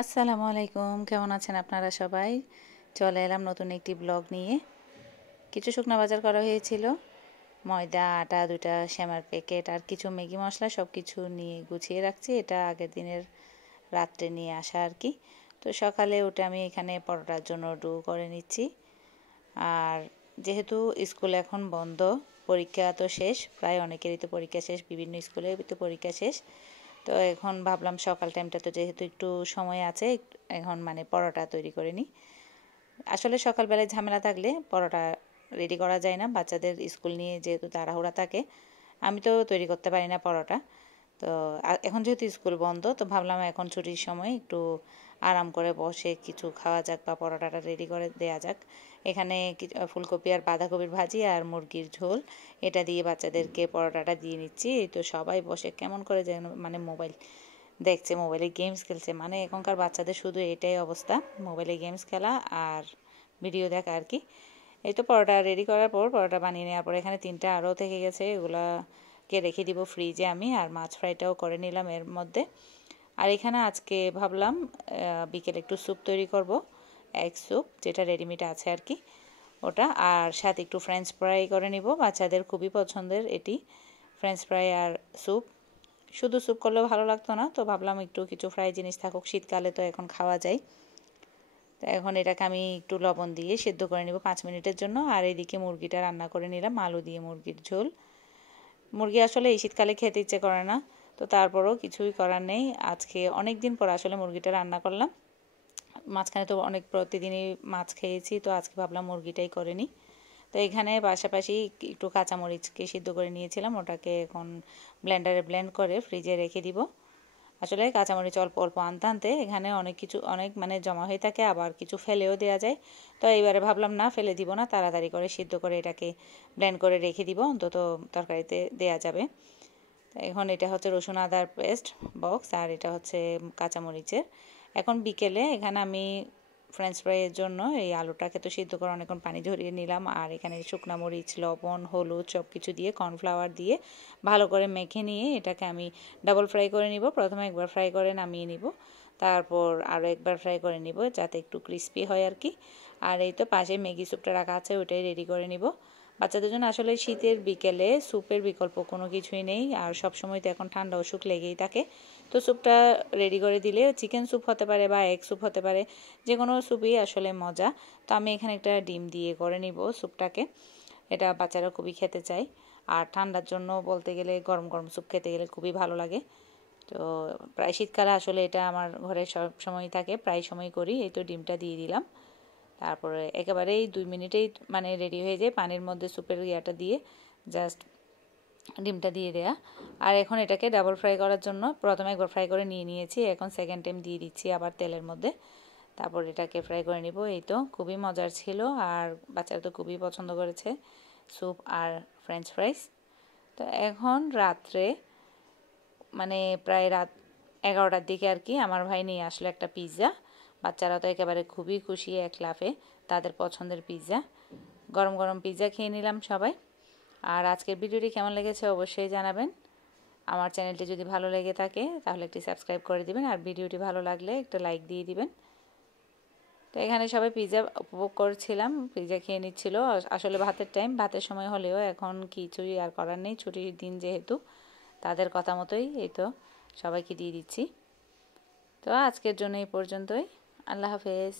আসসালামু আলাইকুম, কেমন আছেন আপনারা সবাই? চলে এলাম নতুন একটি ব্লগ নিয়ে। কিছু শুকনা বাজার করা হয়েছিল, ময়দা, আটা, 2টা শ্যামার প্যাকেট আর কিছু ম্যাগি মশলা, সব কিছু নিয়ে গুছিয়ে রাখছি। এটা আগের দিনের রাত্রে নিয়ে আসা আর কি। তো সকালে উঠে আমি এখানে পরোটার জন্য ডো করে নিচ্ছি। আর যেহেতু স্কুল এখন বন্ধ, পরীক্ষা তো শেষ, প্রায় অনেকেরই তো পরীক্ষা শেষ, বিভিন্ন স্কুলে তো পরীক্ষা শেষ। তো এখন ভাবলাম সকাল টাইমটা তো যেহেতু একটু সময় আছে, এখন মানে পরোটা তৈরি করে নিই। আসলে সকালবেলায় ঝামেলা থাকলে পরোটা রেডি করা যায় না, বাচ্চাদের স্কুল নিয়ে যেহেতু তাড়াহুড়া থাকে। আমি তো তৈরি করতে পারি না পরোটা। তো এখন যেহেতু স্কুল বন্ধ, তো ভাবলাম এখন ছুটির সময় একটু আরাম করে বসে কিছু খাওয়া যাক বা পরোটাটা রেডি করে দেওয়া যাক। এখানে ফুলকপি আর বাঁধাকপির ভাজি আর মুরগির ঝোল, এটা দিয়ে বাচ্চাদেরকে পরোটাটা দিয়ে নিচ্ছি। এই তো সবাই বসে কেমন করে যেন মানে মোবাইল দেখছে, মোবাইলে গেমস খেলছে। মানে এখনকার বাচ্চাদের শুধু এটাই অবস্থা, মোবাইলে গেমস খেলা আর ভিডিও দেখা আর কি। এই তো পরোটা রেডি করার পর, পরোটা বানিয়ে নেওয়ার পর এখানে 3টা আরও থেকে গেছে, এগুলাকে রেখে দিব ফ্রিজে আমি। আর মাছ ফ্রাইটাও করে নিলাম এর মধ্যে। আর এখানে আজকে ভাবলাম বিকেলে একটু স্যুপ তৈরি করব, এগ স্যুপ, যেটা রেডিমেড আছে আর কি ওটা। আর সাথে একটু ফ্রেঞ্চ ফ্রাই করে নিব, বাচ্চাদের খুবই পছন্দের এটি, ফ্রেঞ্চ ফ্রাই আর স্যুপ। শুধু স্যুপ করলেও ভালো লাগতো না, তো ভাবলাম একটু কিছু ফ্রাই জিনিস থাকুক, শীতকালে তো এখন খাওয়া যায়। তো এখন এটাকে আমি একটু লবণ দিয়ে সেদ্ধ করে নিব 5 মিনিটের জন্য। আর এদিকে মুরগিটা রান্না করে নিলাম, আলু দিয়ে মুরগির ঝোল। মুরগি আসলে এই শীতকালে খেতে ইচ্ছে করে না, তো তারপরও কিছুই করার নেই। আজকে অনেক দিন পর আসলে মুরগিটা রান্না করলাম। মাঝখানে তো অনেক প্রতিদিনই মাছ খেয়েছি, তো আজকে ভাবলাম মুরগিটাই করে নিই। তো এখানে পাশাপাশি একটু কাঁচামরিচকে সিদ্ধ করে নিয়েছিলাম, ওটাকে এখন ব্লেন্ডারে ব্লেন্ড করে ফ্রিজে রেখে দিব। আসলে কাঁচামরিচ অল্প অল্প আনতে আনতে এখানে অনেক মানে জমা হয়ে থাকে, আবার কিছু ফেলেও দেওয়া যায়। তো এইবারে ভাবলাম না, ফেলে দিব না, তাড়াতাড়ি করে সিদ্ধ করে এটাকে ব্লেন্ড করে রেখে দিব, অন্তত তরকারিতে দেয়া যাবে। এখন এটা হচ্ছে রসুন আদার পেস্ট বক্স, আর এটা হচ্ছে কাঁচামরিচের। এখন বিকেলে এখানে আমি ফ্রেঞ্চ ফ্রাইয়ের জন্য এই আলুটাকে তো সিদ্ধ করে অনেকক্ষণ পানি ঝরিয়ে নিলাম। আর এখানে শুকনো মরিচ, লবণ, হলুদ সব কিছু দিয়ে, কর্নফ্লাওয়ার দিয়ে ভালো করে মেখে নিয়ে এটাকে আমি ডাবল ফ্রাই করে নিব। প্রথমে একবার ফ্রাই করে নামিয়ে নিব, তারপর আরও একবার ফ্রাই করে নিব যাতে একটু ক্রিস্পি হয় আর কি। আর এই তো পাশে ম্যাগি স্যুপটা রাখা আছে, ওইটাই রেডি করে নিব বাচ্চাদের জন্য। আসলে শীতের বিকেলে স্যুপের বিকল্প কোনো কিছুই নেই, আর সব সময় তো এখন ঠান্ডা অসুখ লেগেই থাকে। তো স্যুপটা রেডি করে দিলে চিকেন স্যুপ হতে পারে বা এগ স্যুপ হতে পারে, যে কোনো স্যুপই আসলে মজা। তো আমি এখানে একটা ডিম দিয়ে করে নিব স্যুপটাকে, এটা বাচ্চারা খুবই খেতে চায়। আর ঠান্ডার জন্য বলতে গেলে গরম গরম স্যুপ খেতে গেলে খুবই ভালো লাগে। তো প্রায় শীতকালে আসলে এটা আমার ঘরে সব সময় থাকে, প্রায় সময় করি। এই তো ডিমটা দিয়ে দিলাম, তারপরে একেবারেই 2 মিনিটেই মানে রেডি হয়ে যায়, পানির মধ্যে স্যুপের ইয়াটা দিয়ে জাস্ট ডিমটা দিয়ে দেয়া। আর এখন এটাকে ডাবল ফ্রাই করার জন্য প্রথমে একবার ফ্রাই করে নিয়ে নিয়েছি, এখন সেকেন্ড টাইম দিয়ে দিচ্ছি আবার তেলের মধ্যে, তারপর এটাকে ফ্রাই করে নিব। এই তো খুবই মজার ছিল, আর বাচ্চারা তো খুবই পছন্দ করেছে স্যুপ আর ফ্রেঞ্চ ফ্রাইস। তো এখন রাত্রে মানে প্রায় রাত 11টার দিকে আর কি আমার ভাই নিয়ে আসলো একটা পিৎজা। বাচ্চারা তো একেবারে খুবই খুশি, এক লাফে তাদের পছন্দের পিৎজা। গরম গরম পিৎজা খেয়ে নিলাম সবাই। আর আজকের ভিডিওটি কেমন লেগেছে অবশ্যই জানাবেন। আমার চ্যানেলটি যদি ভালো লেগে থাকে তাহলে একটি সাবস্ক্রাইব করে দিবেন, আর ভিডিওটি ভালো লাগলে একটা লাইক দিয়ে দিবেন। তো এখানে সবাই পিৎজা উপভোগ করছিলাম, পিৎজা খেয়ে নিচ্ছিল। আসলে ভাতের টাইম, ভাতের সময় হলেও এখন কিছুই আর করার নেই, ছুটির দিন যেহেতু তাদের কথা মতোই এই তো সবাইকে দিয়ে দিচ্ছি। তো আজকের জন্য এই পর্যন্তই, আল্লাহ হাফেজ।